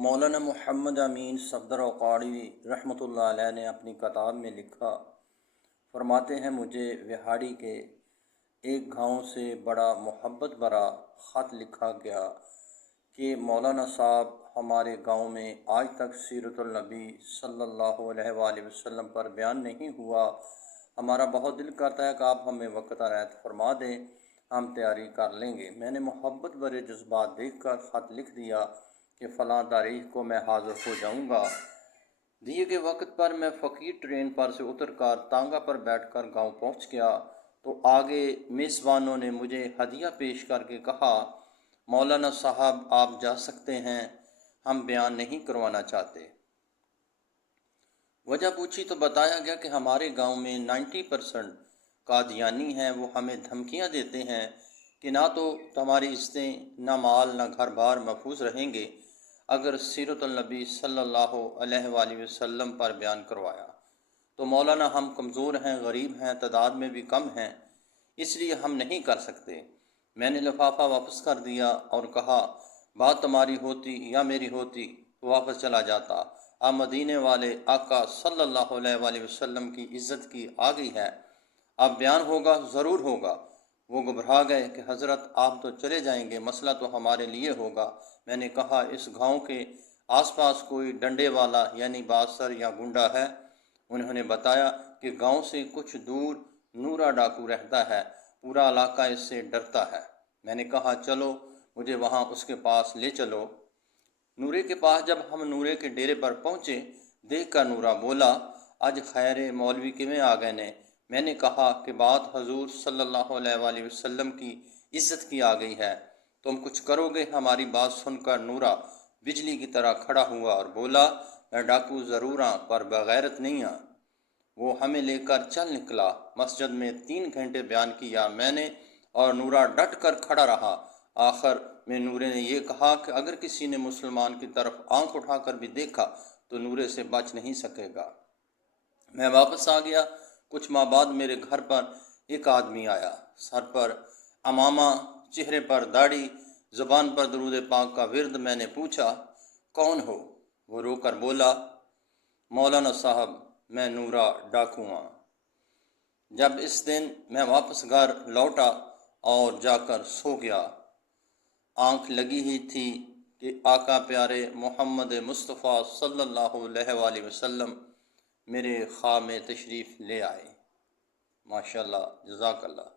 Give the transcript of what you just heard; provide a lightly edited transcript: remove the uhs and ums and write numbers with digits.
مولانا محمد امین صفدر اوقاڑوی رحمۃ اللہ علیہ نے اپنی کتاب میں لکھا، فرماتے ہیں مجھے وہاڑی کے ایک گاؤں سے بڑا محبت بھرا خط لکھا گیا کہ مولانا صاحب ہمارے گاؤں میں آج تک سیرت النبی صلی اللہ علیہ وآلہ وسلم پر بیان نہیں ہوا۔ ہمارا بہت دل کرتا ہے کہ آپ ہمیں وقت عنایت فرما دیں، ہم تیاری کر لیں گے۔ میں نے محبت بھرے جذبات دیکھ کر خط لکھ دیا کہ فلاں تاریخ کو میں حاضر ہو جاؤں گا۔ دیے گئے وقت پر میں فقیر ٹرین پر سے اتر کر تانگا پر بیٹھ کر گاؤں پہنچ گیا تو آگے میزبانوں نے مجھے ہدیہ پیش کر کے کہا، مولانا صاحب آپ جا سکتے ہیں، ہم بیان نہیں کروانا چاہتے۔ وجہ پوچھی تو بتایا گیا کہ ہمارے گاؤں میں 90% قادیانی ہیں، وہ ہمیں دھمکیاں دیتے ہیں کہ نہ تو تمہاری عزتیں، نہ مال، نہ گھر بار محفوظ رہیں گے اگر سیرت النبی صلی اللہ علیہ وآلہ وسلم پر بیان کروایا۔ تو مولانا ہم کمزور ہیں، غریب ہیں، تعداد میں بھی کم ہیں، اس لیے ہم نہیں کر سکتے۔ میں نے لفافہ واپس کر دیا اور کہا، بات تمہاری ہوتی یا میری ہوتی تو واپس چلا جاتا۔ اب مدینے والے آقا صلی اللہ علیہ وآلہ وسلم کی عزت کی آ گئی ہے، اب بیان ہوگا، ضرور ہوگا۔ وہ گھبرا گئے کہ حضرت آپ تو چلے جائیں گے، مسئلہ تو ہمارے لیے ہوگا۔ میں نے کہا، اس گاؤں کے آس پاس کوئی ڈنڈے والا یعنی بازسر یا گنڈا ہے؟ انہوں نے بتایا کہ گاؤں سے کچھ دور نورا ڈاکو رہتا ہے، پورا علاقہ اس سے ڈرتا ہے۔ میں نے کہا، چلو مجھے وہاں اس کے پاس لے چلو۔ نورے کے پاس جب ہم نورے کے ڈیرے پر پہنچے، دیکھ کر نورا بولا، آج خیر مولوی کیویں آ گئے نے؟ میں نے کہا کہ بات حضور صلی اللہ علیہ وآلہ وسلم کی عزت کی آ گئی ہے، تم کچھ کرو گے؟ ہماری بات سن کر نورا بجلی کی طرح کھڑا ہوا اور بولا، میں ڈاکو ضرور ہاں پر بغیرت نہیں ہاں۔ وہ ہمیں لے کر چل نکلا۔ مسجد میں 3 گھنٹے بیان کیا میں نے اور نورا ڈٹ کر کھڑا رہا۔ آخر میں نورے نے یہ کہا کہ اگر کسی نے مسلمان کی طرف آنکھ اٹھا کر بھی دیکھا تو نورے سے بچ نہیں سکے گا۔ میں واپس آ گیا۔ کچھ ماہ بعد میرے گھر پر ایک آدمی آیا، سر پر عمامہ، چہرے پر داڑھی، زبان پر درود پاک کا ورد۔ میں نے پوچھا، کون ہو؟ وہ رو کر بولا، مولانا صاحب میں نورا ڈاکو ہاں۔ جب اس دن میں واپس گھر لوٹا اور جا کر سو گیا، آنکھ لگی ہی تھی کہ آقا پیارے محمد مصطفیٰ صلی اللہ علیہ وآلہ وسلم میرے خواب میں تشریف لے آئے۔ ماشاءاللہ، جزاک اللہ۔